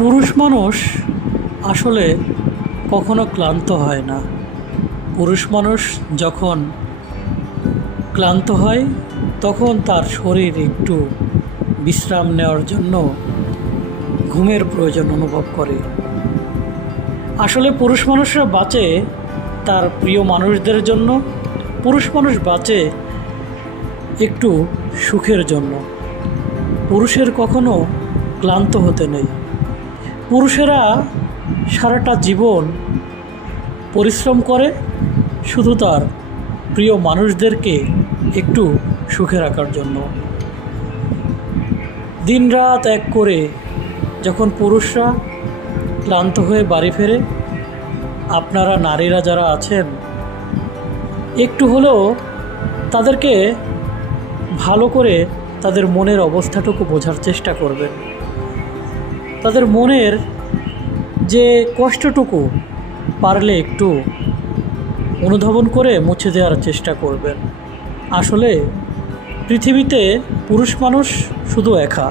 পুরুষ মানুষ আসলে কখনো ক্লান্ত হয় না। পুরুষ মানুষ যখন ক্লান্ত হয় তখন তার শরীর একটু বিশ্রাম নেওয়ার জন্য ঘুমের প্রয়োজন অনুভব করে। আসলে পুরুষ মানুষরা বাঁচে তার প্রিয় মানুষদের জন্য। পুরুষ মানুষ বাঁচে একটু সুখের জন্য। পুরুষের কখনো ক্লান্ত হতে নেই। পুরুষেরা সারাটা জীবন পরিশ্রম করে শুধু তার প্রিয় মানুষদেরকে একটু সুখে রাখার জন্য। দিনরাত এক করে যখন পুরুষরা ক্লান্ত হয়ে বাড়ি ফেরে, আপনারা নারীরা যারা আছেন একটু হলেও তাদেরকে ভালো করে তাদের মনের অবস্থাটুকু বোঝার চেষ্টা করবেন। তাদের মনের যে কষ্টটুকু পারলে একটু অনুধাবন করে মুছে দেওয়ার চেষ্টা করবেন। আসলে পৃথিবীতে পুরুষ মানুষ শুধু একা।